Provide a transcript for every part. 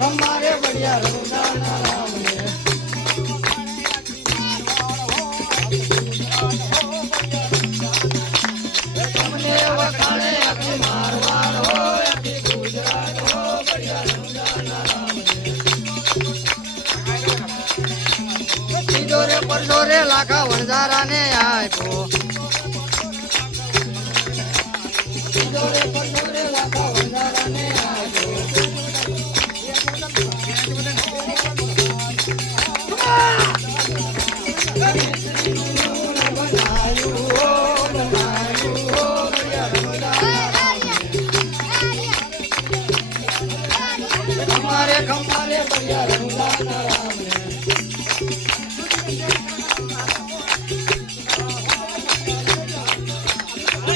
खम्मारे बढ़िया रंगाना राम ने हमने वखाणे अभी मारवाड़ हो अभी गुजरात हो बढ़िया रंगाना राम ने तीजोरे परजोरे लाखा वणजारा ने आयो तीजोरे परजोरे लाखा वणजारा ने आयो खम्मारे बढ़िया रंगाना राम ने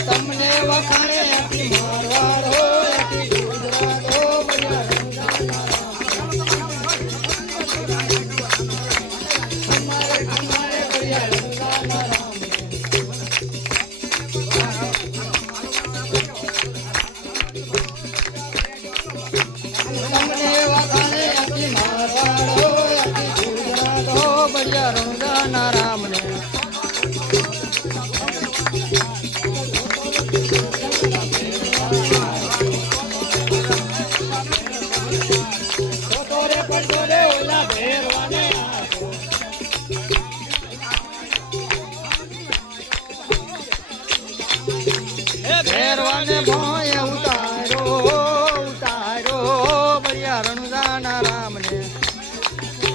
तमने वखाणे अभी मारवाड़ हो अभी गुजरात हो बढ़िया रंगाना राम खम्मारे बढ़िया रंगाना राम तमने वखाणे अभी मारवाड़ हो अभी गुजरात हो बढ़िया रंगाना राम ने भेरवाने